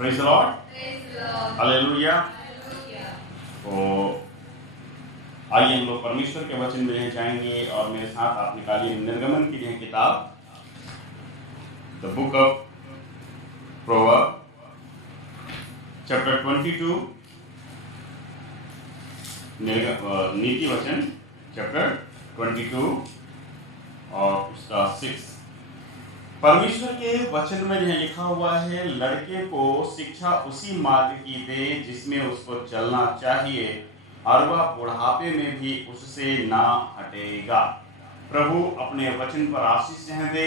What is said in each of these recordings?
Praise the Lord, hallelujah. तो आइए हम लोग परमेश्वर के वचन में जाएंगे और मेरे साथ आप निकालिए निर्गमन की यह किताब, the book of proverb, chapter 22, नीति वचन चैप्टर 22 और उसका 6। परमेश्वर के वचन में यह लिखा हुआ है, लड़के को शिक्षा उसी मार्ग की दे जिसमें उसको चलना चाहिए, और वह बुढ़ापे में भी उससे ना हटेगा। प्रभु अपने वचन पर आशीष दे।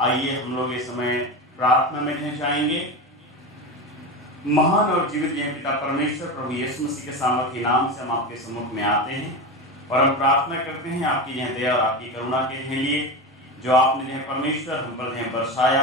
आइए हम लोग इस समय प्रार्थना में जाएंगे। महान और जीवित यह पिता परमेश्वर प्रभु यीशु मसीह के सामर्थ्य नाम से हम आपके सम्मुख में आते हैं और हम प्रार्थना करते हैं आपकी यह दया और आपकी करुणा के लिए, जो आपने यह परमेश्वर हम पर यह बरसाया।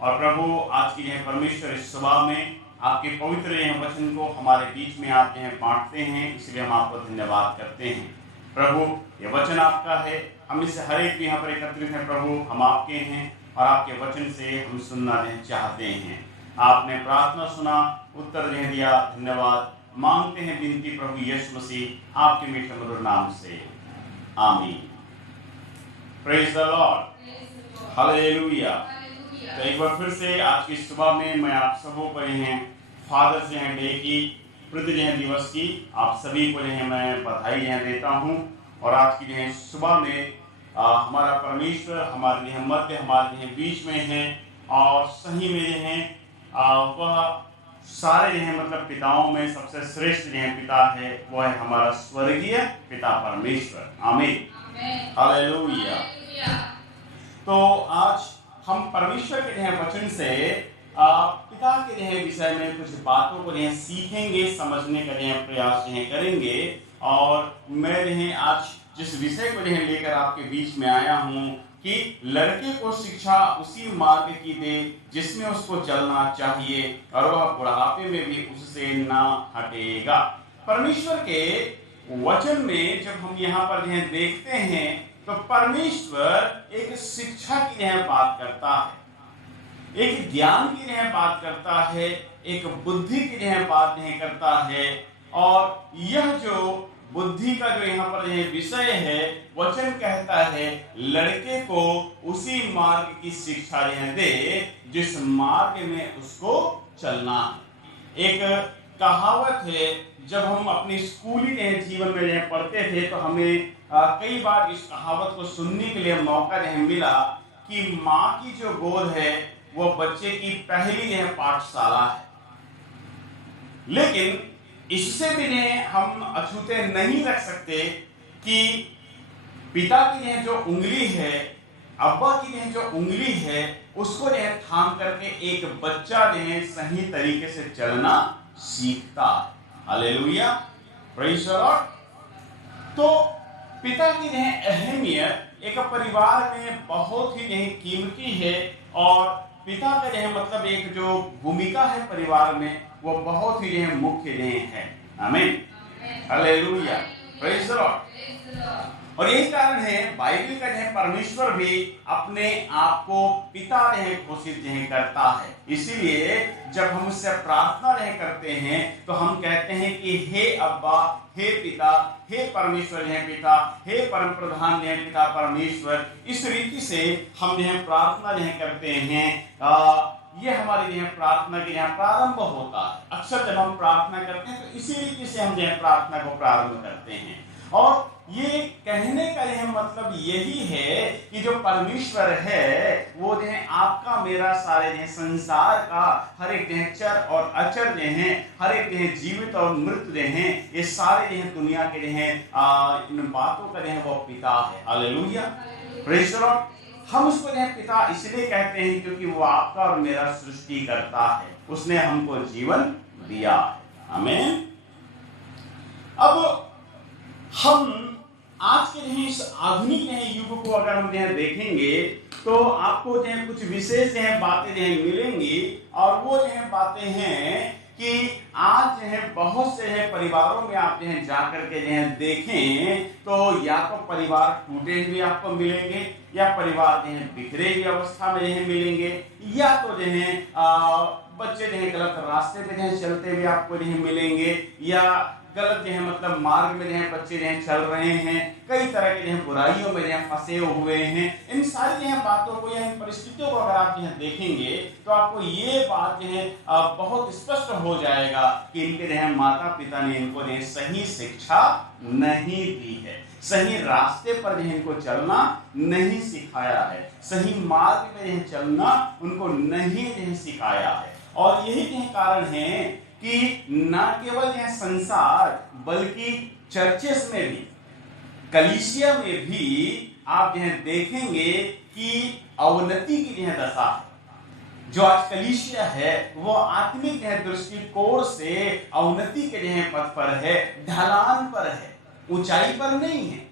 और प्रभु आज की यह परमेश्वर इस सुबह में आपके पवित्र यह वचन को हमारे बीच में आप यह बांटते हैं, इसलिए हम आपको धन्यवाद करते हैं। प्रभु यह वचन आपका है, हम इससे हर एक यहाँ पर एकत्रित हैं। प्रभु हम आपके हैं और आपके वचन से हम सुनना चाहते हैं। आपने प्रार्थना सुना, उत्तर दे दिया, धन्यवाद मांगते हैं विनती प्रभु यीशु मसीह आपके मीठे मधुर नाम से, आमीन। Praise the Lord, hallelujah. तो एक बार फिर से आज की सुबह में मैं आप सबों को फादर्स डे की, पृथ्वी दिवस की आप सभी को मैं बधाई देता हूँ। और आज की सुबह में हमारा परमेश्वर हमारे मध्य हमारे बीच में है और सही में वह सारे मतलब पिताओं में सबसे श्रेष्ठ पिता है, वह है हमारा स्वर्गीय पिता परमेश्वर। आमीन, हालेलुया। तो आज हम परमेश्वर के वचन से पिता के विषय में कुछ बातों को सीखेंगे, समझने का प्रयास करेंगे। और मैं आज जिस विषय को लेकर आपके बीच में आया हूँ कि लड़के को शिक्षा उसी मार्ग की दे जिसमें उसको चलना चाहिए, और वह बुढ़ापे में भी उससे ना हटेगा। परमेश्वर के वचन में जब हम यहाँ पर देखते हैं तो परमेश्वर एक शिक्षा की बात करता है, एक ज्ञान की बात करता है, एक बुद्धि की बात करता है। और यह जो बुद्धि का जो यहाँ पर विषय है, वचन कहता है लड़के को उसी मार्ग की शिक्षा दे जिस मार्ग में उसको चलना है। एक कहावत है, जब हम अपनी स्कूली जीवन में पढ़ते थे तो हमें कई बार इस कहावत को सुनने के लिए मौका मिला कि माँ की जो गोद है वो बच्चे की पहली पाठशाला है। लेकिन इससे भी हम अछूते नहीं रख सकते कि पिता की जो उंगली है, अब्बा की जो उंगली है, उसको थाम करके एक बच्चा सही तरीके से चलना सीखता है। Hallelujah, praise the Lord. तो पिता की अहमियत एक परिवार में बहुत ही कीमती है, और पिता का मतलब एक जो भूमिका है परिवार में वो बहुत ही मुख्य है। आमीन, हालेलुया, प्रेज़ द लॉर्ड। और यही कारण है बाइबल का परमेश्वर भी अपने आप को पिता घोषित करता है। इसीलिए जब हम उससे प्रार्थना करते हैं तो हम कहते हैं कि हे अब्बा, हे पिता, हे परमेश्वर पिता, हे परम प्रधान पिता परमेश्वर। इस रीति से हम प्रार्थना करते हैं। ये हमारी प्रार्थना के प्रारंभ होता है। अक्सर जब हम प्रार्थना करते हैं तो इसी रीति से हम प्रार्थना को प्रारंभ करते हैं। और ये कहने का मतलब यही है कि जो परमेश्वर है वो आपका मेरा सारे संसार का हर एक चर और अचर हर एक जीवित और मृत ये सारे दुनिया के इन बातों का वो पिता है। Hallelujah, praise the Lord. हम उसको पिता इसलिए कहते हैं क्योंकि वो आपका और मेरा सृष्टि करता है, उसने हमको जीवन दिया है। आमीन। अब हम आज के इस आधुनिक युग को अगर हम देखेंगे तो आपको कुछ विशेष बातें मिलेंगी, और वो बातें हैं कि आज जो है बहुत से है परिवारों में आप जो है जाकर के जो है देखें तो या तो परिवार टूटे हुए आपको मिलेंगे, या परिवार जो है बिखरे हुई अवस्था में जो है मिलेंगे, या तो जो है बच्चे जो है गलत रास्ते पे जो है चलते हुए आपको जो है मिलेंगे, या गलत जो है मतलब मार्ग में जो है बच्चे जो है चल रहे हैं, कई तरह के जो है बुराइयों में जो है फंसे हुए हैं। इन सारी जो है बातों को या इन परिस्थितियों को अगर आप जो है देखेंगे तो आपको ये बात जो है बहुत स्पष्ट हो जाएगा कि इनके जो है माता पिता ने इनको जो है सही शिक्षा नहीं दी है, सही रास्ते पर जो है इनको चलना नहीं सिखाया है, सही मार्ग में जो है चलना उनको नहीं जो है सिखाया है। और यही जो है कारण है कि न केवल यह संसार बल्कि चर्चेस में भी, कलीसिया में भी आप जो है देखेंगे कि अवनति की जो है दशा है। जो आज कलीसिया है वो आत्मिक दृष्टिकोण से अवनति के जो है पथ पर है, ढलान पर है, ऊंचाई पर नहीं है।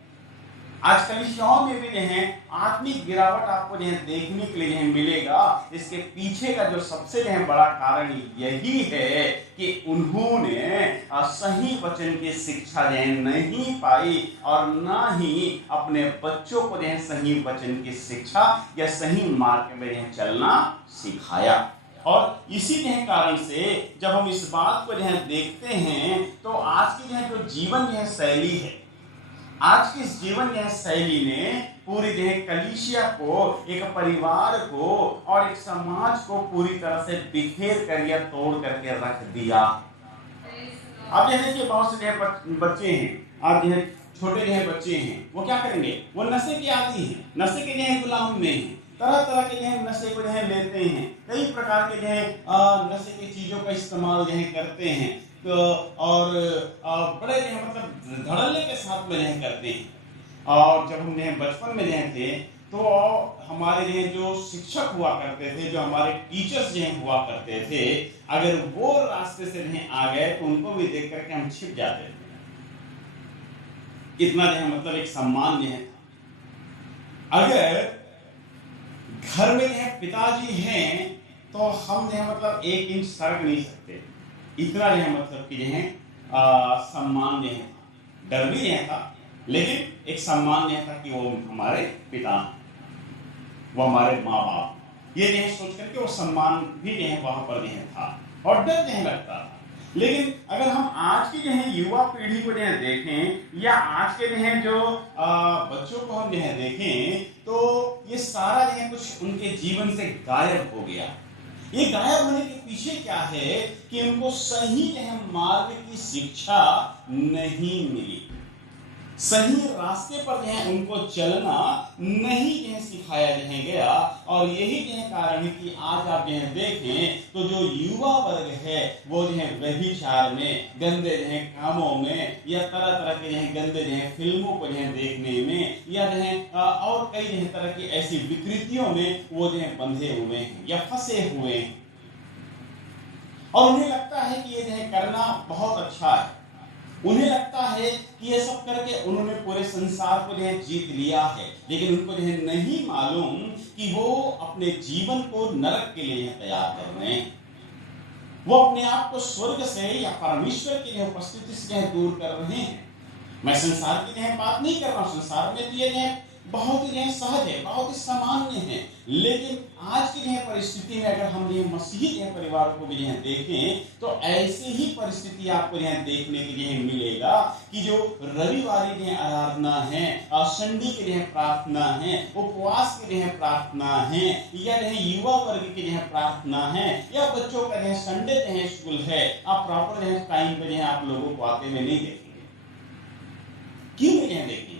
आज कलीसियाओं में भी जो है आत्मिक गिरावट आपको जो है देखने के लिए मिलेगा। इसके पीछे का जो सबसे जो है बड़ा कारण यही है कि उन्होंने सही वचन की शिक्षा जो है नहीं पाई और ना ही अपने बच्चों को जो है सही वचन की शिक्षा या सही मार्ग में चलना सिखाया। और इसी के कारण से जब हम इस बात को जो है देखते हैं तो आज की जो जीवन जो है शैली है, आज की इस जीवन यह शैली ने पूरी देह कलीसिया को, एक परिवार को और एक समाज को पूरी तरह से बिखेर कर या तोड़ करके रख दिया। अब यह देखिए बहुत से बच्चे हैं, आज यह छोटे जो बच्चे हैं वो क्या करेंगे, वो नशे के आदी हैं, नशे के जो गुलाम में हैं, तरह तरह के जो नशे को जो लेते हैं, कई प्रकार के जो नशे की चीजों का इस्तेमाल जो करते हैं तो और बड़े जो मतलब धड़ल्ले के साथ में नहीं करते हैं। और जब हम बचपन में थे तो हमारे जो शिक्षक हुआ करते थे, जो हमारे टीचर्स जो हुआ करते थे, अगर वो रास्ते से नहीं आ गए तो उनको भी देख करके हम छिप जाते थे। इतना जो मतलब एक सम्मान जो है। अगर घर में जो पिताजी हैं तो हम जो मतलब 1 इंच सरक नहीं सकते, इतना जो मतलब कि जो है सम्मान जो है, डर भी नहीं था लेकिन एक सम्मान जो था कि वो हमारे पिता, वो हमारे माँ बाप, ये जो सोच करके वो सम्मान भी जो है वहां पर जो है था और डर नहीं लगता था। लेकिन अगर हम आज की जो है युवा पीढ़ी को जो है देखें या आज के जो है जो बच्चों को हम जो है देखें तो ये सारा जो है कुछ उनके जीवन से गायब हो गया। ये गायब होने के पीछे क्या है कि उनको सही मार्ग की शिक्षा नहीं मिली, सही रास्ते पर उनको चलना नहीं सिखाया गया। और यही कारण है कि आज आप देखें तो जो युवा वर्ग है वो व्यभिचार में, गंदे कामों में या तरह तरह के गंदे फिल्मों को देखने में या और कई तरह की ऐसी विकृतियों में वो बंधे हुए हैं या फंसे हुए हैं। और उन्हें लगता है कि ये करना बहुत अच्छा है, उन्हें लगता है कि ये सब करके उन्होंने पूरे संसार को जीत लिया है, लेकिन उनको नहीं मालूम कि वो अपने जीवन को नरक के लिए तैयार कर रहे हैं। वो अपने आप को स्वर्ग से या परमेश्वर की उपस्थिति से दूर कर रहे हैं। मैं संसार की बात नहीं कर रहा हूँ, संसार में ये बहुत ही सहज है, बहुत ही सामान्य है। लेकिन आज की परिस्थिति में अगर हम मसीही परिवार को भी देखें तो ऐसे ही परिस्थिति आपको देखने के लिए मिलेगा कि जो रविवारी आराधना है, संडे के प्रार्थना है, उपवास के प्रार्थना है, या युवा वर्ग की प्रार्थना है, या बच्चों का संडे स्कूल है, आप प्रॉपर टाइम पे आप लोगों को आते हुए नहीं देखेंगे। क्यों नहीं देखेंगे?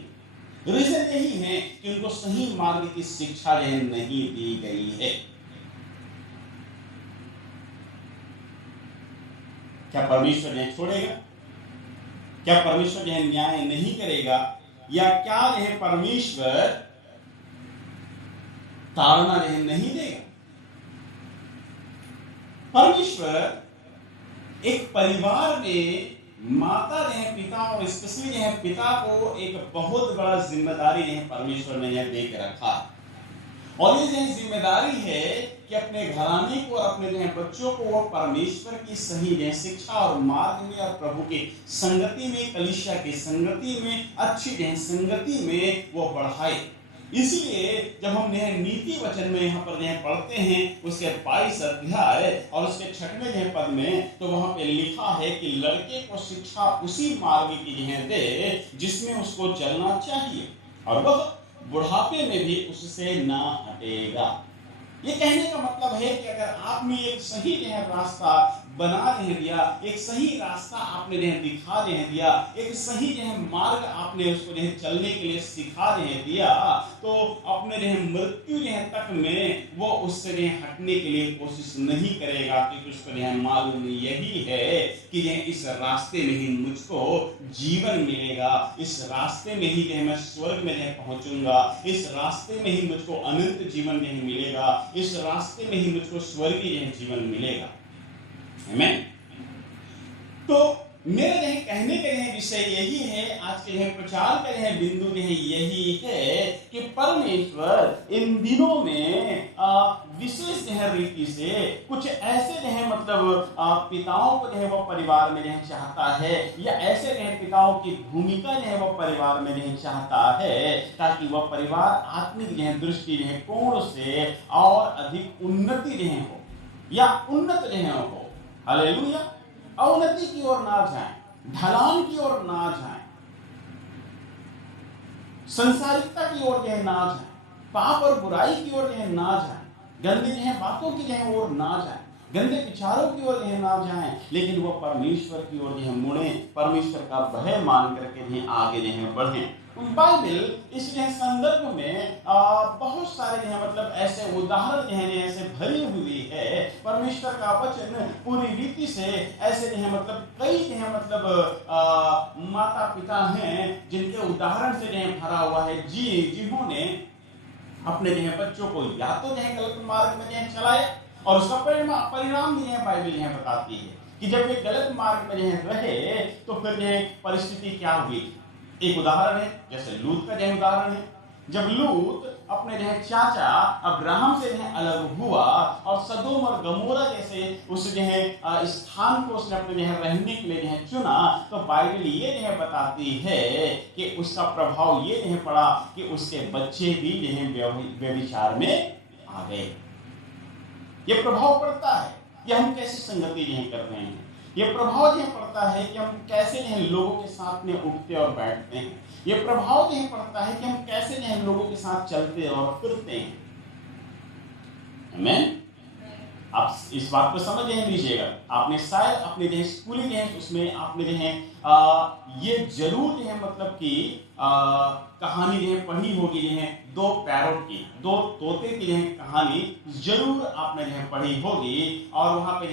रीजन यही है कि उनको सही मार्ग की शिक्षा नहीं दी गई है। क्या परमेश्वर छोड़ेगा? क्या परमेश्वर न्याय नहीं करेगा? या क्या परमेश्वर ताड़ना नहीं देगा? परमेश्वर एक परिवार में माता पिता और स्पेशली पिता को एक बहुत बड़ा जिम्मेदारी परमेश्वर ने दे के रखा है। और ये जिम्मेदारी है कि अपने घराने को और अपने जो है बच्चों को वो परमेश्वर की सही जो है शिक्षा और मार्ग में और प्रभु की संगति में, कलीसिया की संगति में, अच्छी जो है संगति में वो बढ़ाए। इसलिए जब हम नीति वचन में यहाँ पर पढ़ते हैं उसके 22 अध्याय और उसके 6वें पद में, तो वहां पे लिखा है कि लड़के को शिक्षा उसी मार्ग की दे जिसमें उसको चलना चाहिए और वह बुढ़ापे में भी उससे ना हटेगा। ये कहने का मतलब है कि अगर आपने एक सही रास्ता बना दिया, एक सही रास्ता आपने दिखा दिया, एक सही मार्ग आपने उसको चलने के लिए सिखा दिया, तो अपने मृत्यु तक में वो उससे हटने के लिए कोशिश नहीं करेगा, क्योंकि उसको मालूम यही है कि इस रास्ते में ही मुझको जीवन मिलेगा, इस रास्ते में ही मैं स्वर्ग में पहुंचूंगा, इस रास्ते में ही मुझको अनंत जीवन मिलेगा, इस रास्ते में ही मुझको स्वर्गीय जीवन मिलेगा। आमीन। तो मेरे कहने का विषय यही है, आज के प्रचार का बिंदु यही है कि परमेश्वर इन दिनों में विशेष रीति से कुछ ऐसे मतलब पिताओं को वो परिवार में चाहता है, या ऐसे पिताओं की भूमिका वो परिवार में चाहता है, ताकि वह परिवार आत्मिक दृष्टि कोण से और अधिक उन्नति हो या उन्नत हो। हालेलुया। अवनति की ओर ना जाए, ढलान की ओर ना जाए, संसारिकता की ओर ना जाए, पाप और बुराई की ओर ना जाए, गंदी बातों की ओर ना जाए, गंदे विचारों की ओर ना जाए, लेकिन वो परमेश्वर की ओर मुड़े, परमेश्वर का भय मान करके आगे बढ़े। बाइबल इस संदर्भ में बहुत सारे मतलब ऐसे उदाहरण ऐसे भरी हुई है। परमेश्वर का वचन पूरी रीति से ऐसे मतलब कई मतलब माता पिता हैं जिनके उदाहरण से भरा हुआ है, जिन्होंने अपने बच्चों को या तो गलत मार्ग में चलाया, और उसका परिणाम भी बाइबल बताती है कि जब ये गलत मार्ग में रहे तो फिर परिस्थिति क्या हुई। एक उदाहरण है, जैसे लूत का उदाहरण है। जब लूत अपने चाचा अब्राहम से अलग हुआ और सदोम और गमोरा जैसे उस स्थान को उसने अपने रहने के लिए चुना, तो बाइबल ये बताती है कि उसका प्रभाव ये पड़ा कि उसके बच्चे भी व्यभिचार में आ गए। ये प्रभाव पड़ता है कि हम कैसी संगति कर रहे हैं। ये प्रभाव पड़ता है कि हम कैसे लोगों के साथ में उठते और बैठते हैं। ये प्रभाव पड़ता है कि हम कैसे लोगों के साथ चलते और फिरते हैं। आमीन। आप इस बात को समझ लीजिएगा। आपने शायद अपने स्कूली उसमें आपने ये जरूर मतलब कि कहानी पढ़ी होगी, दो पैरोट की, दो तोते की कहानी जरूर आपने पढ़ी होगी। और वहां पे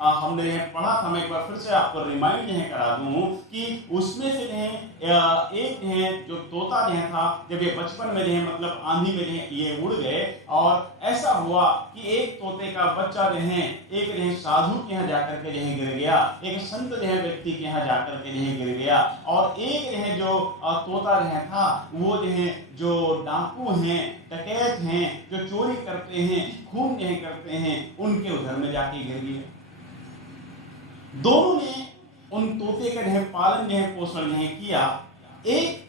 हमने पढ़ा था, मैं एक बार फिर से आपको रिमाइंड करा दूं कि उसमें से एक जो तोता था, जब ये बचपन में मतलब आंधी में ये उड़ गए, और ऐसा हुआ कि एक तोते का बच्चा एक साधु के यहाँ जाकर के गिर गया, एक संत व्यक्ति के यहाँ जाकर के गिर गया, और एक जो तोता था वो जो डाकू हैं, डकैत हैं, जो चोरी करते हैं, खून करते हैं, उनके उधर में जाके गिर गए। दोनों ने उन तोते का पालन पोषण किया। एक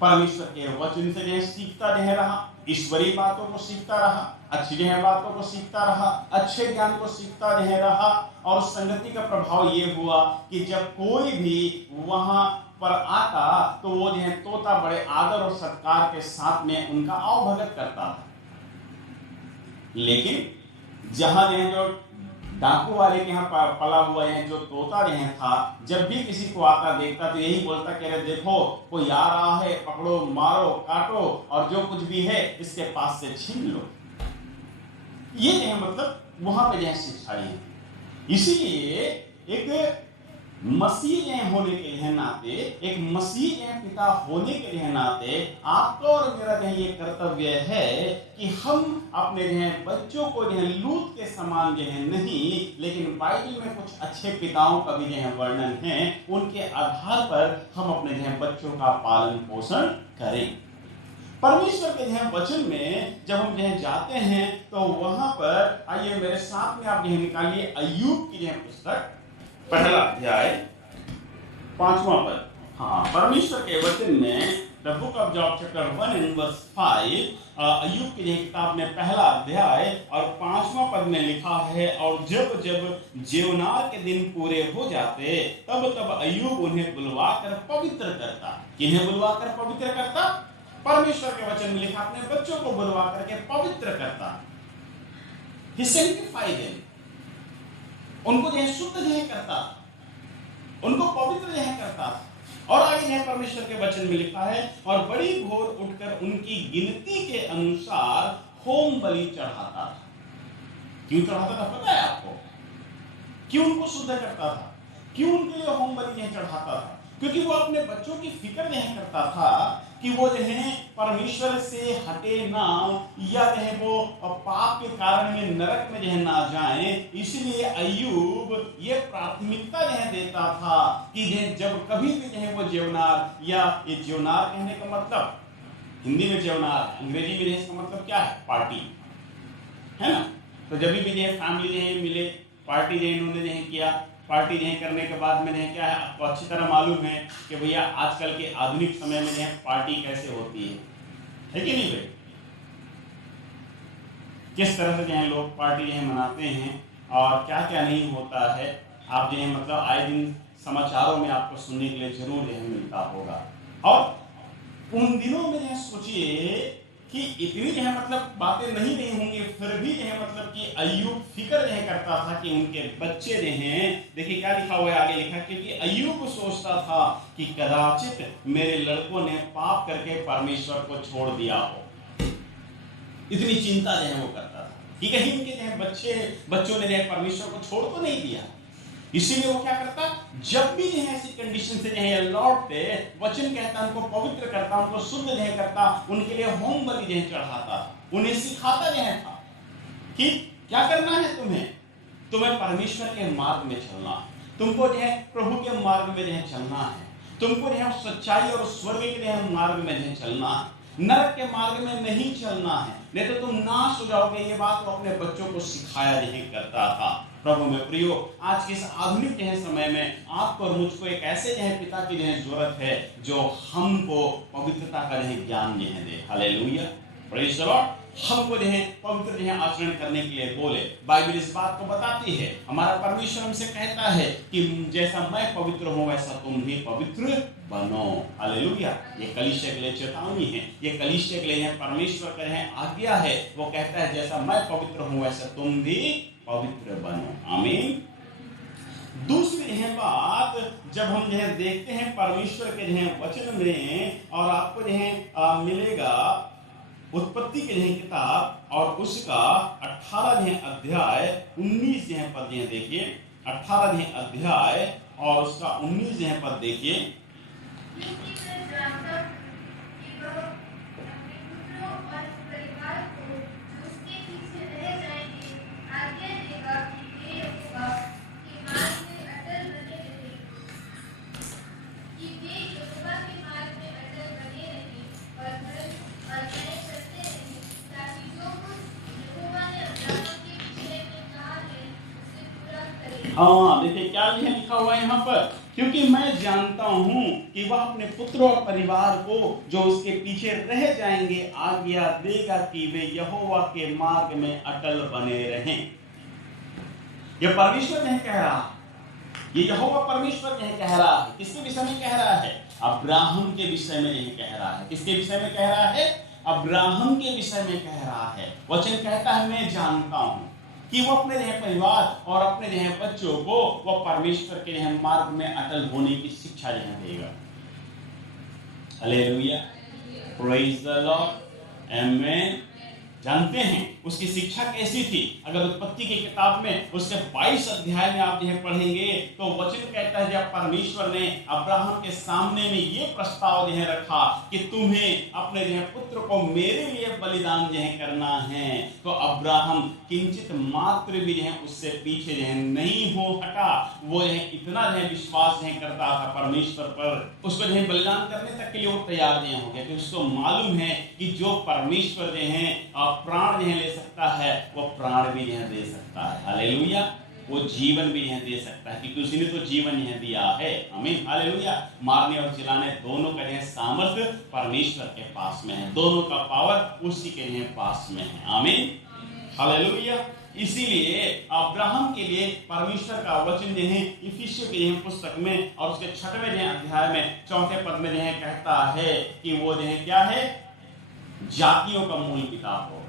परमेश्वर के वचन से सीखता रहा, ईश्वरीय बातों को सीखता रहा, अच्छी बातों को सीखता रहा, अच्छे ज्ञान को सीखता रहा। और संगति का प्रभाव ये हुआ कि जब कोई भी वहां पर आता तो वो तोता बड़े आदर और सत्कार के साथ में उनका आवभगत करता था। लेकिन जहां जो डाकू वाले के यहाँ पला हुआ जो तोता था, जब भी किसी को आता देखता तो यही बोलता कि अरे देखो कोई आ रहा है, पकड़ो, मारो, काटो, और जो कुछ भी है इसके पास से छीन लो। ये मतलब वहां पे शिक्षा है। इसीलिए एक मसीह होने के नाते, एक मसीह पिता होने के नाते आपका और मेरा ये कर्तव्य है कि हम अपने बच्चों को लूत के समान नहीं, लेकिन बाइबल में कुछ अच्छे पिताओं का भी वर्णन है, उनके आधार पर हम अपने बच्चों का पालन पोषण करें। परमेश्वर के जो है वचन में जब हम जो है जाते हैं तो वहां पर आइए मेरे साथ में आप जो है निकालिए अय्यूब की जो है पुस्तक, पहला अध्याय 5वां पद। हाँ, परमेश्वर के वचन में the book of Job chapter 1 and verse 5, अय्यूब की जो किताब में पहला अध्याय और 5वां पद में लिखा है, और जब जब जेवनार के दिन पूरे हो जाते तब तब अय्यूब उन्हें बुलवाकर पवित्र करता। किन्हें बुलवाकर पवित्र करता? परमेश्वर के वचन में लिखा, अपने बच्चों को बुलवा करके पवित्र करता। He sanctified them, उनको जो है शुद्ध जो है करता, उनको पवित्र जो है करता। और आगे है परमेश्वर के वचन में लिखा है, और बड़ी भोर उठकर उनकी गिनती के अनुसार होम बलि चढ़ाता था। क्यों चढ़ाता था पता है आपको? क्यों उनको शुद्ध करता था? क्यों उनके लिए होम बलि जो चढ़ाता था? क्योंकि वो अपने बच्चों की फिक्र नहीं करता था कि वो जो है परमेश्वर से हटे ना, या जो है वो पाप के कारण में नरक में जो है ना जाए। इसलिए अय्यूब ये प्राथमिकता जो है देता था कि जब कभी भी जो है वो जेवनार, या ये जेवनार कहने का मतलब हिंदी में जेवनार, अंग्रेजी में इसका मतलब क्या है? पार्टी, है ना। तो जब भी जो है फैमिली जो है मिले, पार्टी जो इन्होंने जो है किया, पार्टी नहीं करने के बाद में नहीं क्या है, आपको अच्छी तरह मालूम है कि भैया आजकल के आधुनिक समय में जो पार्टी कैसे होती है कि नहीं भाई? किस तरह से जो है लोग पार्टी जो है मनाते हैं और क्या क्या नहीं होता है, आप जो है मतलब आए दिन समाचारों में आपको सुनने के लिए जरूर जो है मिलता होगा। और उन दिनों में जो है सोचिए कि इतनी जो है मतलब बातें नहीं होंगी, फिर भी जो है मतलब कि अय्यूब फिक्र जो है करता था कि उनके बच्चे जो हैं, देखिए क्या लिखा हुआ है, आगे लिखा, क्योंकि अय्यूब सोचता था कि कदाचित मेरे लड़कों ने पाप करके परमेश्वर को छोड़ दिया हो। इतनी चिंता जो है वो करता था कि कहीं उनके जो है बच्चों ने जो है परमेश्वर को छोड़ तो नहीं दिया। इसीलिए वो क्या करता, जब भी जो है ऐसी कंडीशन से जो है लौटते, वचन कहता उनको पवित्र करता, उनको शुद्ध जो है करता, उनके लिए होम बलि जो है चढ़ाता, उन्हें सिखाता जो है था कि क्या करना है तुम्हें परमेश्वर के मार्ग में चलना है, तुमको जो है प्रभु के मार्ग में जो है चलना है, तुमको जो है सच्चाई और स्वर्ग के जो है मार्ग में जो है चलना है, नरक के मार्ग में नहीं चलना है, नहीं तो तुम नाश हो जाओगे। ये बात वो अपने बच्चों को सिखाया नहीं करता था। प्रभु में प्रियो, आज के इस आधुनिक जो है समय में आपको और मुझको एक ऐसे जो है पिता की जो है जरूरत है जो हमको पवित्रता का जो है ज्ञान जो है दे। Hallelujah, praise the Lord. हमको जो है पवित्र जो है आचरण करने के लिए बोले। बाइबल इस बात को बताती है, हमारा परमेश्वर हमसे कहता है कि जैसा मैं पवित्र हूं वैसा तुम भी पवित्र बनो। हालेलुया। ये कलीसिया के लिए चेतावनी है, ये कलीसिया के लिए परमेश्वर का है आज्ञा है। वो कहता है जैसा मैं पवित्र हूं वैसा तुम भी पवित्र बनो। आमीन। दूसरी है बात, जब हम जो है देखते हैं परमेश्वर के जो है वचन में, और आपको जो है मिलेगा उत्पत्ति के जो किताब और उसका 18 अध्याय 19 जो है पद देखिए, 18 अध्याय और उसका 19 जो है पद देखिए। हाँ देखिए क्या लिखा हुआ है यहाँ पर, क्योंकि मैं जानता हूं कि वह अपने पुत्र और परिवार को जो उसके पीछे रह जाएंगे आज्ञा देगा कि वे यहोवा के मार्ग में अटल बने रहें। यह परमेश्वर नहीं कह रहा, ये यहोवा परमेश्वर नहीं कह रहा है। किसके विषय में कह रहा है? अब्राहम के विषय में नहीं कह रहा है। किसके विषय में कह रहा है? अब्राहम के विषय में कह रहा है। वचन कहता है मैं जानता हूं कि वो अपने जो परिवार और अपने जो बच्चों को वो परमेश्वर के जो मार्ग में अटल होने की शिक्षा जो देगा। हालेलुया, प्रेज़ द लॉर्ड, आमेन। जानते हैं उसकी शिक्षा कैसी थी। अगर उत्पत्ति की किताब में उसके 22 अध्याय में आप पढ़ेंगे तो वचन कहता है जब परमेश्वर ने अब्राहम के सामने में ये प्रस्ताव रखा कि तुम्हें अपने पुत्र को मेरे लिए बलिदान करना है, तो अब्राहम किंचित मात्र भी उससे पीछे नहीं हो हटा। वो इतना विश्वास करता था परमेश्वर पर, उसको बलिदान करने तक के लिए वो तैयार हो गया, क्योंकि उसको मालूम है कि जो परमेश्वर प्राण ले सकता है वो प्राण भी दे सकता है। हालेलुया। वो जीवन भी दे सकता है, क्योंकि उसने तो जीवन दिया है। आमीन। हालेलुया। मारने और जिलाने दोनों का सामर्थ्य परमेश्वर के पास में है, दोनों का पावर उसी के पास में है। आमीन। हालेलुया। इसीलिए अब्राहम के लिए परमेश्वर का वचन इफिसियों की पुस्तक में और उसके 6वें अध्याय में 4 पद में कहता है कि वो क्या है, जातियों का मूल पिता हो।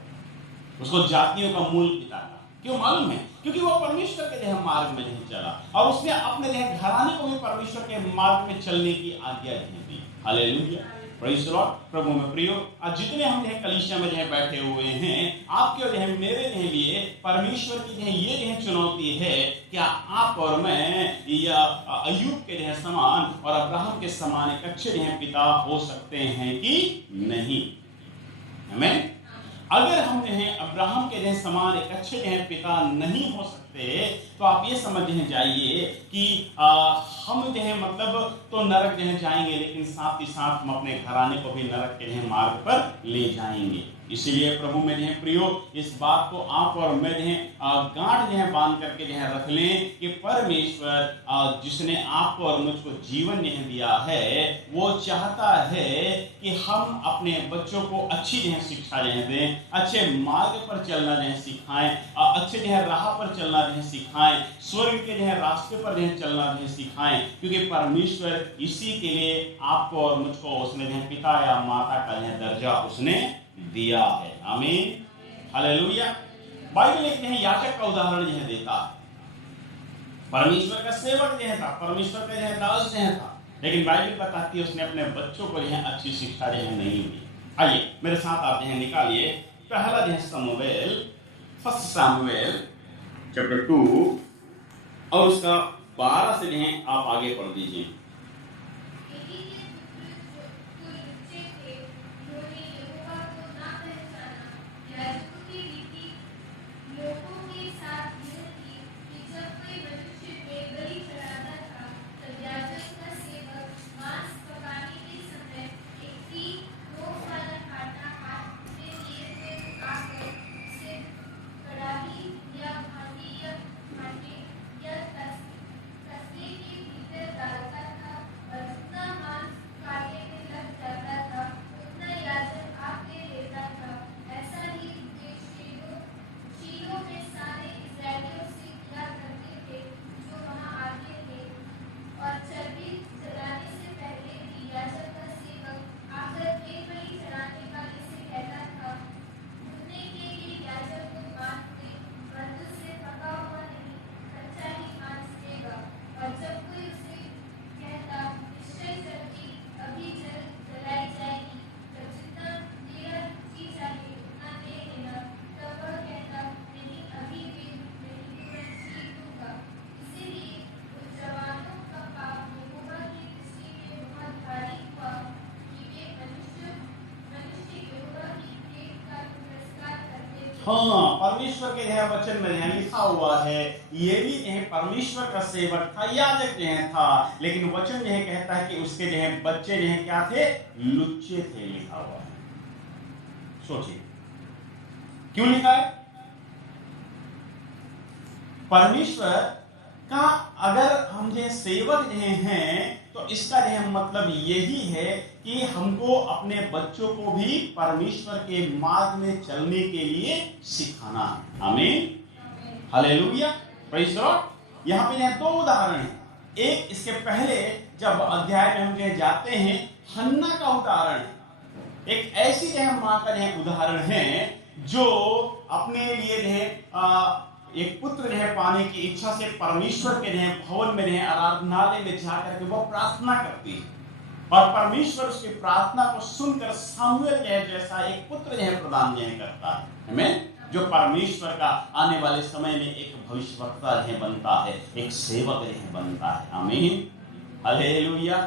उसको जातियों का मूल पिता था। क्यों मालूम है? क्योंकि वो परमेश्वर के मार्ग में नहीं चला और उसने अपने घराने को भी परमेश्वर के मार्ग में चलने की आज्ञा दी। हालेलुया। Praise the Lord. प्रभु में प्रियो, आज जितने हम कलीसिया में बैठे हुए हैं, आपके और मेरे लिए परमेश्वर की ये चुनौती है कि आप और मैं या अय्यूब के समान और अब्राहम के समान एक अच्छे पिता हो सकते हैं कि नहीं। आमीन। अगर हम अब्राहम के समान एक अच्छे पिता नहीं हो सकते, तो आप ये समझ जाइए कि हम मतलब तो नरक जाएंगे, लेकिन साथ ही साथ हम अपने घराने को भी नरक के मार्ग पर ले जाएंगे। इसलिए प्रभु में प्रियो, इस बात को आप और मैं गांठ बांध करके रख लें कि परमेश्वर जिसने आपको और मुझको जीवन दिया है, वो चाहता है कि हम अपने बच्चों को अच्छी शिक्षा दें, अच्छे मार्ग पर चलना सिखाएं, अच्छे राह पर चलना सिखाएं, स्वर्ग के रास्ते पर चलना सिखाएं, क्योंकि परमेश्वर इसी के लिए आपको और मुझको उसने पिता या माता का दर्जा उसने दिया है। आमीन। हालेलुया। बाइबल एक याजक का उदाहरण देता है। परमेश्वर का सेवक था, परमेश्वर का दास था, लेकिन बाइबल बताती है उसने अपने बच्चों को अच्छी शिक्षा नहीं दी। आइए मेरे साथ आप निकालिए पहला शमूएल, 1 शमूएल चैप्टर 2 और उसका 12 से आप आगे पढ़ दीजिए। हाँ, परमेश्वर के वचन में लिखा हुआ है, ये भी परमेश्वर का सेवक था, याजक था, लेकिन वचन कहता है कि उसके बच्चे क्या थे, लुच्चे थे। लिखा हुआ है। सोचिए क्यों लिखा है? परमेश्वर का अगर हम सेवक हैं तो इसका मतलब यही है कि हमको अपने बच्चों को भी परमेश्वर के मार्ग में चलने के लिए सिखाना है। आमीन। हालेलुया। Praise the Lord. यहाँ पे 2 उदाहरण हैं। एक इसके पहले जब अध्याय में हम जाते हैं, हन्ना का उदाहरण है। एक ऐसी माँ का उदाहरण है जो अपने लिए एक पुत्र पाने की इच्छा से परमेश्वर के भवन में आराधनालय में जाकर के वो प्रार्थना करती है। और परमेश्वर उसकी प्रार्थना को सुनकर सामुएल जैसा एक पुत्र प्रदान करता है। हमें जो परमेश्वर का आने वाले समय में एक भविष्यवक्ता बनता है, एक सेवक बनता है। आमीन, हालेलुया,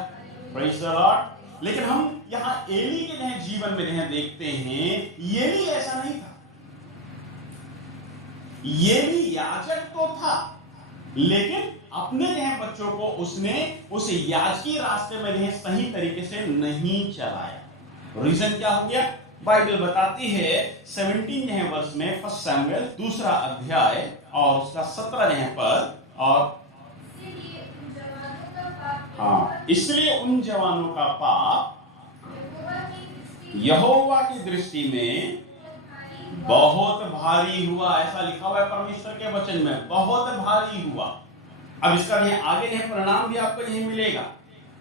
प्रेज़ द लॉर्ड। लेकिन हम यहाँ एली के जीवन में देखते हैं, एली ऐसा नहीं था। एली याजक तो था, लेकिन अपने बच्चों को उसने उस याजकी रास्ते में सही तरीके से नहीं चलाया। रीजन क्या हो गया? बाइबल बताती है 17 वर्ष में 1 शमूएल 2 अध्याय और उसका 17 पद, और इसलिए उन जवानों का पाप यहोवा की दृष्टि में बहुत भारी हुआ। ऐसा लिखा हुआ है परमेश्वर के वचन में, बहुत भारी हुआ। अब इसका आगे परिणाम भी आपको यही मिलेगा।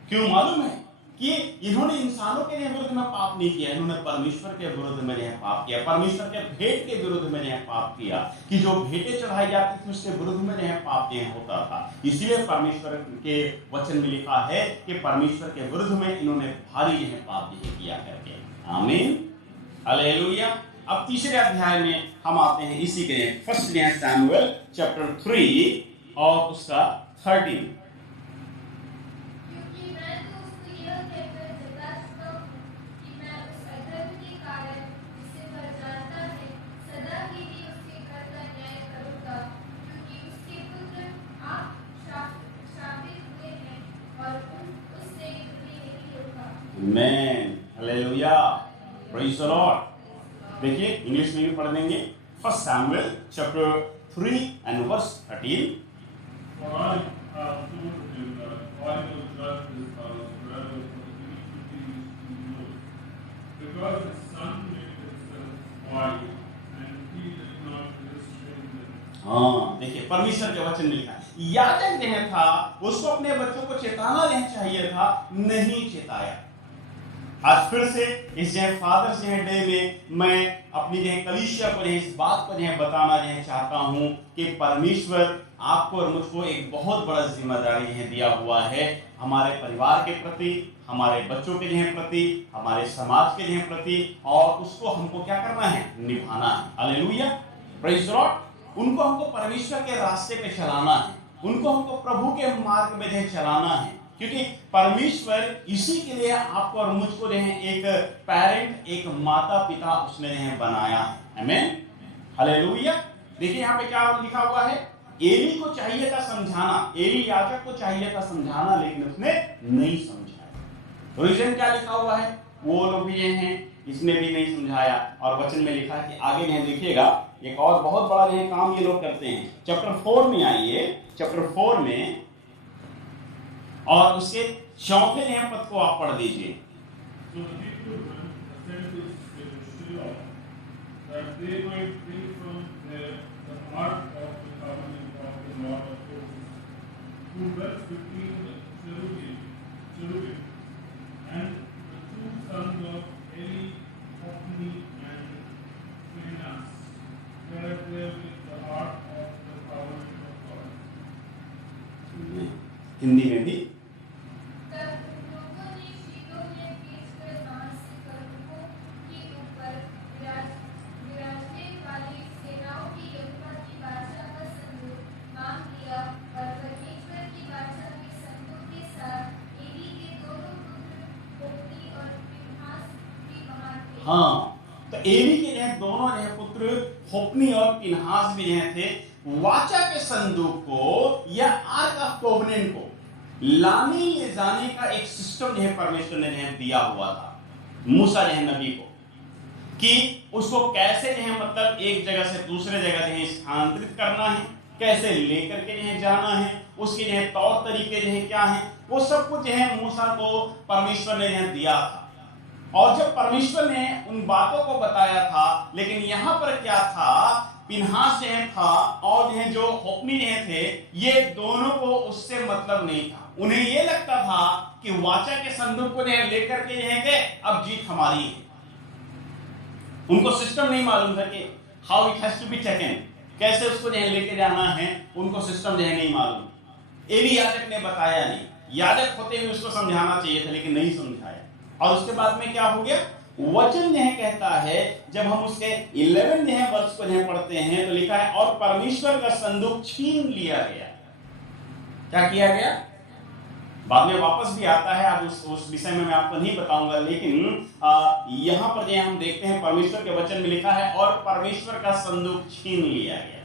क्यों मालूम है? कि इन्होंने इंसानों के विरुद्ध में पाप नहीं किया, इन्होंने परमेश्वर के विरुद्ध में पाप किया। परमेश्वर के भेंट के विरुद्ध में पाप किया, कि जो भेंटें चढ़ाई जाती थी उसके विरुद्ध में पाप होता था। इसलिए परमेश्वर के वचन में लिखा है कि परमेश्वर के विरुद्ध में इन्होंने भारी पाप किया करके। आमीन, हालेलुया। अब तीसरे अध्याय में हम आते हैं, इसी के 1 शमूएल चैप्टर 3 और उसका 13। आमीन, हालेलुया, प्रेज़ द लॉर्ड। देखिए इंग्लिश में भी पढ़ देंगे। 1 शमूएल चैप्टर 3 and verse 13। हाँ, देखिए परमेश्वर के वचन में लिखा है, याजक था, उसको अपने बच्चों को चेताना चाहिए था, नहीं चेताया। आज फिर से इस फादर्स डे में मैं अपनी कलीसिया को इस बात को बताना चाहता हूँ कि परमेश्वर आपको और मुझको एक बहुत बड़ा जिम्मेदारी दिया हुआ है, हमारे परिवार के प्रति, हमारे बच्चों के प्रति, हमारे समाज के प्रति, और उसको हमको क्या करना है? निभाना है। Hallelujah, praise the Lord. उनको हमको परमेश्वर के रास्ते पे चलाना है, उनको हमको प्रभु के मार्ग में चलाना है, क्योंकि परमेश्वर इसी के लिए आपको और मुझको एक पेरेंट, एक माता पिता उसने बनाया है। आमीन, हालेलुया। देखिए यहाँ पे क्या लिखा हुआ है, एली को चाहिए था समझाना, एली याजक को चाहिए था समझाना, लेकिन उसने नहीं समझाया। रीजन क्या लिखा हुआ है? वो लोग भी इसने भी नहीं समझाया। और वचन में लिखा है कि आगे देखिएगा, एक और बहुत बड़ा काम ये लोग करते हैं। चैप्टर 4 में आइए, चैप्टर 4 में और उसके 4 पद को आप पढ़ दीजिए। हिंदी में भी हाँ, तो एली के दोनों पुत्र होप्नी और पिनहास भी थे। वाचा के संदूक को या आर्क ऑफ कोवेनेंट को लाने ले जाने का एक सिस्टम परमेश्वर ने दिया हुआ था मूसा नबी को, कि उसको कैसे मतलब एक जगह से दूसरे जगह स्थानांतरित करना है, कैसे लेकर के जाना है, उसके तौर तरीके क्या हैं, वो सब कुछ मूसा को परमेश्वर ने दिया था। और जब परमेश्वर ने उन बातों को बताया था, लेकिन यहां पर क्या था, पिनहास था और जो होप्नी थे, ये दोनों को उससे मतलब नहीं था। उन्हें ये लगता था कि वाचा के संदूक को लेकर के अब जीत हमारी है। उनको सिस्टम नहीं मालूम था कि how it has to be taken, कैसे उसको लेके जाना है, उनको सिस्टम नहीं मालूम। एली याजक ने बताया नहीं। याजक होते हुए उसको समझाना चाहिए था, लेकिन नहीं समझाया। और उसके बाद में क्या हो गया, वचन यह कहता है, जब हम उसके 11 वर्ष को यह पढ़ते हैं तो लिखा है और परमेश्वर का संदूक छीन लिया गया। क्या किया गया? बाद में वापस भी आता है, आज उस विषय में मैं आपको नहीं बताऊंगा, लेकिन यहां पर जो हम देखते हैं परमेश्वर के वचन में लिखा है और परमेश्वर का संदूक छीन लिया गया।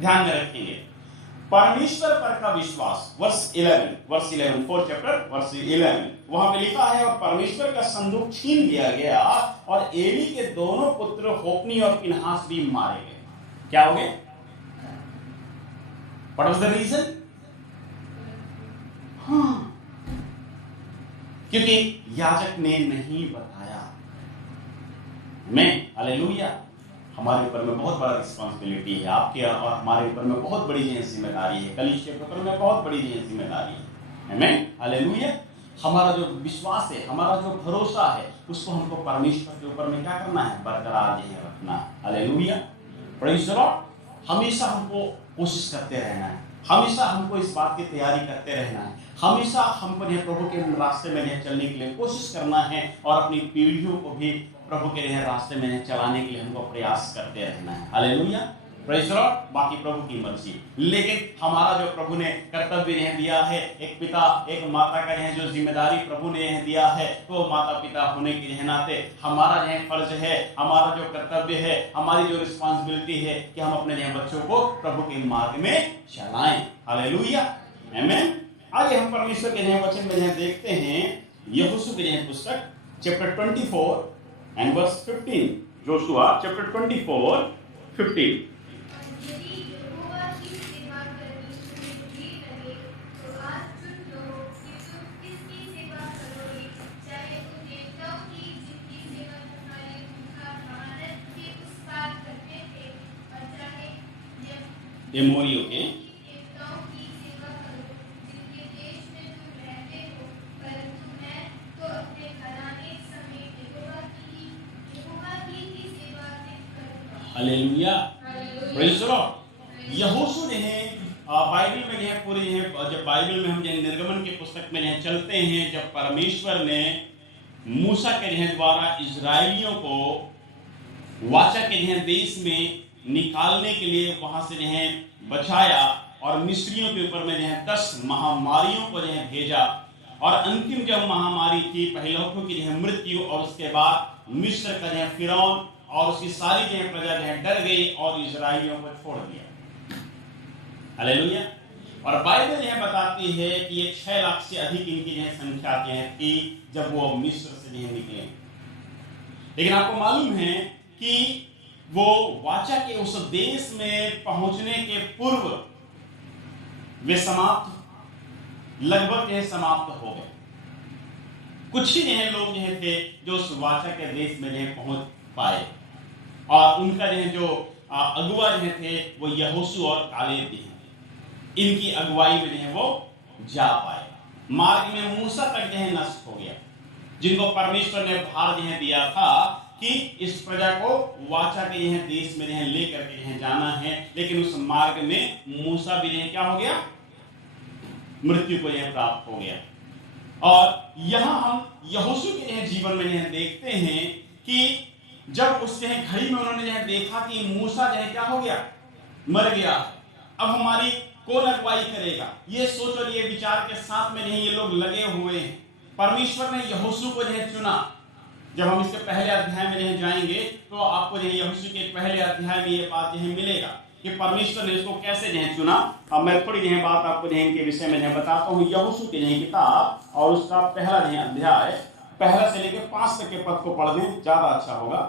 ध्यान में रखेंगे, परमेश्वर पर का विश्वास, वर्ष 11 4th चैप्टर वर्ष 11 वहां पे लिखा है और परमेश्वर का संदूक छीन लिया गया और एली के दोनों पुत्र होप्नी और फिनहास भी मारे गए। क्या हो गए? What was the reason? क्योंकि याजक ने नहीं बताया। मैं हालेलुया, हमारे ऊपर में बहुत बड़ा रिस्पांसिबिलिटी है, आपके और हमारे ऊपर में बहुत बड़ी जिम्मेदारी है, कलीसिया के ऊपर में बहुत बड़ी जिम्मेदारी है। आमीन हालेलुया। हमारा जो विश्वास है, हमारा जो भरोसा है, उसको हमको परमेश्वर के ऊपर में क्या करना है? बरकरार रखना। Hallelujah, praise the Lord. हमेशा हमको कोशिश करते रहना है, हमेशा हमको इस बात की तैयारी करते रहना है, हमेशा हमको प्रभु के रास्ते में चलने के लिए कोशिश करना है और अपनी पीढ़ियों को भी प्रभु के रास्ते में चलाने के लिए हमको प्रयास करते रहना है। Hallelujah, praise the Lord. बाकी प्रभु की मर्जी, लेकिन हमारा जो प्रभु ने कर्तव्य दिया है, एक पिता एक माता का जो जिम्मेदारी प्रभु ने दिया है, तो माता पिता होने के नाते हमारा फर्ज है, हमारा जो कर्तव्य है, हमारी जो रिस्पांसिबिलिटी है कि हम अपने बच्चों को प्रभु के मार्ग में चलाएं। हालेलुया, आमीन। आगे हम परमेश्वर के वचन में देखते हैं, यहोशू की पुस्तक chapter 24 and verse 15, Joshua chapter 24:15। Memory okay. Hallelujah, praise the Lord. यहोशू ने बाइबल में पूरी जब बाइबल में हम निर्गमन की पुस्तक में चलते हैं, जब परमेश्वर ने मूसा के द्वारा इजराइलियों को वाचा के देश में निकालने के लिए वहां से बचाया और मिस्रियों के ऊपर में 10 महामारियों को भेजा, और अंतिम जब महामारी थी पहिलौठों की मृत्यु, और उसके बाद मिस्र का फिरौन और उसकी सारी प्रजा डर गई और इजराइलियों को छोड़ दिया। हालेलुया। और बाइबल बताती है कि ये 6 लाख से अधिक इनकी संख्या थी जब वो मिस्र से निकले। लेकिन आपको मालूम है कि वो वाचा के उस देश में पहुंचने के पूर्व वे लगभग समाप्त हो गए। कुछ ही लोग थे जो उस वाचा के देश में पहुंच पाए, और उनका जो अगुआ थे वो यहोशू और कालेब थे। इनकी अगुवाई में वो जा पाए। मार्ग में मूसा तक नष्ट हो गया, जिनको परमेश्वर ने भार दिया था कि इस प्रजा को वाचा के देश में लेकर के जाना है, लेकिन उस मार्ग में मूसा भी क्या हो गया? मृत्यु को प्राप्त हो गया। और यहां हम यहोशू के जीवन में देखते हैं कि जब उस घड़ी में उन्होंने देखा कि मूसा क्या हो गया? मर गया। अब हमारी कौन अगुवाई करेगा? ये सोच और ये विचार के साथ में ये लोग लगे हुए हैं। परमेश्वर ने यहोशू को चुना। जब हम इसके पहले अध्याय में जाएंगे तो आपको यहोशू के पहले अध्याय में ये बात मिलेगा कि परमेश्वर ने इसको कैसे चुना। अब मैं थोड़ी बात आपको इनके विषय में बताता हूँ। यहोशू की किताब और उसका पहला अध्याय, पहला से लेकर 5 तक के पद को पढ़ दें, ज्यादा अच्छा होगा।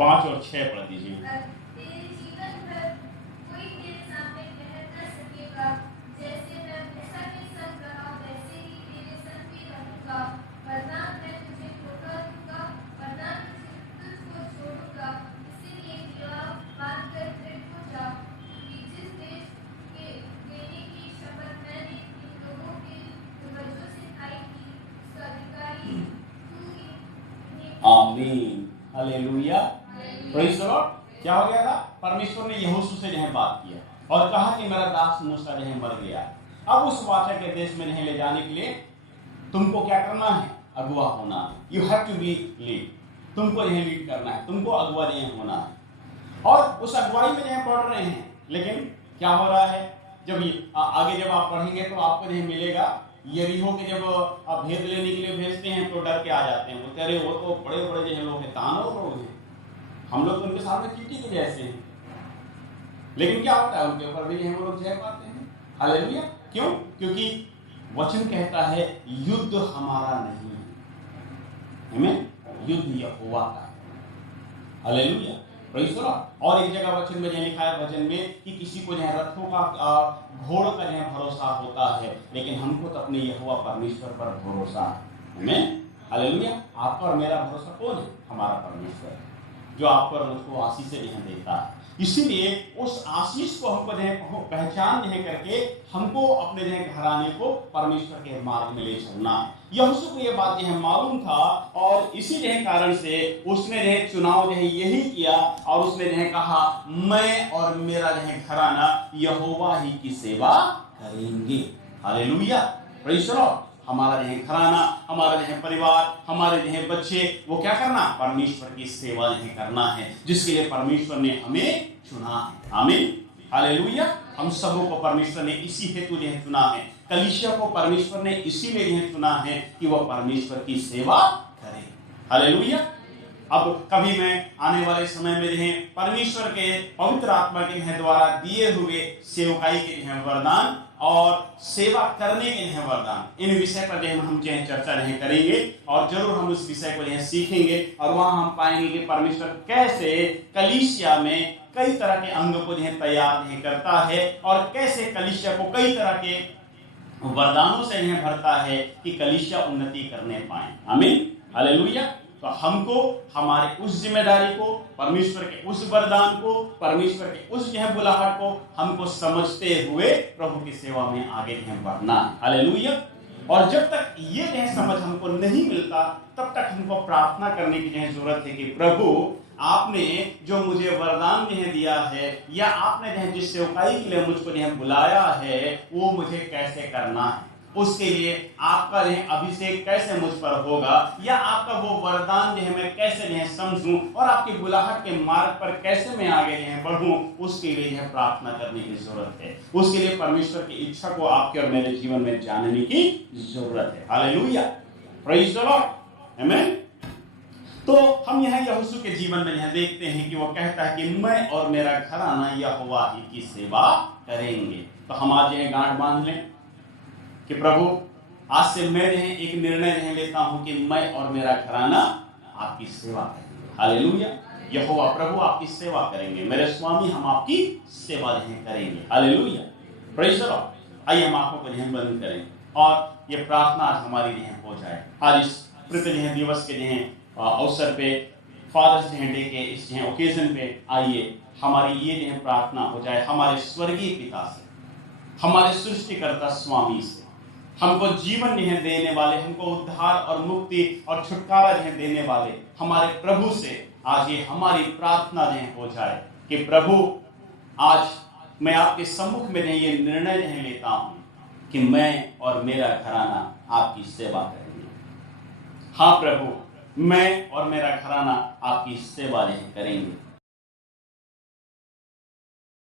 पाँच और 6 पढ़ दीजिए। Hallelujah, praise the Lord. क्या हो गया था? परमेश्वर ने यहोशू से जो है बात किया और कहा कि मेरा दास मूसा जो है मर गया। अब उस वाचा के देश में नहीं ले जाने के लिए तुमको क्या करना है? अगुवा होना है। You have to be lead, तुमको यह लीड करना है, तुमको अगुवा नहीं होना है। और उस अगुवाई में यह पढ़ रहे हैं, लेकिन क्या हो रहा है? जब आगे जब आप पढ़ेंगे तो आपको नहीं मिलेगा। यरीहो के जब आप भेद लेने के लिए भेजते हैं तो डर के आ जाते हैं, बोलते अरे वो तो बड़े बड़े जो लोग हैं, दानव लोग हैं, हम लोग तो उनके सामने चींटी के जैसे हैं। लेकिन क्या होता है? उनके ऊपर भी हम लोग जय पाते हैं। हालेलुया। क्यों? क्योंकि वचन कहता है युद्ध हमारा नहीं है, हमें युद्ध यहोवा का है। Hallelujah, praise the Lord. और एक जगह वचन में लिखा है वचन में कि किसी को जो रथों का घोड़ों का जो भरोसा होता है, लेकिन हमको तो अपने यहोवा परमेश्वर पर भरोसा है। हमें हालेलुया। आपका और मेरा भरोसा कौन है? हमारा परमेश्वर, जो आपको और मुझको आशीष यहाँ देता है। इसीलिए उस आशीष को हमको पहचान नहीं करके हमको अपने घराने को परमेश्वर के मार्ग में ले चलना है। यहोशू को ये बात मालूम था और इसी कारण से उसने चुनाव यही किया और उसने कहा मैं और मेरा घराना यहोवा ही की सेवा करेंगे। Hallelujah, praise the Lord. हमारा घराना, हमारा परिवार, हमारे बच्चे, वो क्या करना? परमेश्वर की सेवा करना है, जिसके लिए परमेश्वर ने हमें चुना है। आमीन, हालेलुया। हम सबों को परमेश्वर ने इसी हेतु चुना है। कलीसिया को परमेश्वर ने इसीलिए चुना है कि वह परमेश्वर की सेवा करे। हालेलुया। अब कभी मैं आने वाले समय में परमेश्वर के पवित्र आत्मा के द्वारा दिए हुए सेवकाई के वरदान और सेवा करने के वरदान, इन विषय पर हम चर्चा करेंगे और जरूर हम उस विषय को सीखेंगे और वहां हम पाएंगे कि परमेश्वर कैसे कलीसिया में कई तरह के अंग को तैयार करता है और कैसे कलीसिया को कई तरह के वरदानों से भरता है कि कलीसिया उन्नति करने पाए। आमीन, हालेलुया। तो हमको हमारे उस जिम्मेदारी को, परमेश्वर के उस वरदान को, परमेश्वर के उस बुलाहट को हमको समझते हुए प्रभु की सेवा में आगे बढ़ना है। हालेलुया। और जब तक ये समझ हमको नहीं मिलता तब तक हमको प्रार्थना करने की जरूरत है कि प्रभु आपने जो मुझे वरदान दिया है या आपने जिस सेवकाई के लिए मुझको बुलाया है वो मुझे कैसे करना है, उसके लिए आपका अभिषेक कैसे मुझ पर होगा या आपका वो वरदान मैं कैसे समझूं और आपकी बुलाहट के मार्ग पर कैसे मैं आगे बढ़ूं, उसके लिए प्रार्थना करने की जरूरत है। उसके लिए परमेश्वर की इच्छा को आपके और मेरे जीवन में जानने की जरूरत है। हालेलुया, प्रेज़ द लॉर्ड, आमीन। तो हम यहाँ यहोशू के जीवन में देखते हैं कि वो कहता है कि मैं और मेरा घराना यहोवा ही की सेवा करेंगे। तो हम आज गांठ बांध लें कि प्रभु आज से मैं एक निर्णय लेता हूं कि मैं और मेरा घराना आपकी सेवा करेंगे। हालेलुया, यहोवा प्रभु आपकी सेवा करेंगे, मेरे स्वामी हम आपकी सेवा करेंगे। Hallelujah, praise the Lord. आइए हम आंखों को बंद करें और ये प्रार्थना आज हमारी हो जाए। आज इस पृथ्वी दिवस के अवसर पे, फादर्स डे के इस ओकेजन पे आइए हमारी ये प्रार्थना हो जाए हमारे स्वर्गीय पिता से, हमारे सृष्टिकर्ता स्वामी से, हमको जीवन देने वाले, हमको उद्धार और मुक्ति और छुटकारा देने वाले हमारे प्रभु से आज ये हमारी प्रार्थना हो जाए कि प्रभु आज मैं आपके सम्मुख में ये निर्णय लेता हूं कि मैं और मेरा घराना आपकी सेवा करेंगे। हाँ प्रभु, मैं और मेरा घराना आपकी सेवा करेंगे।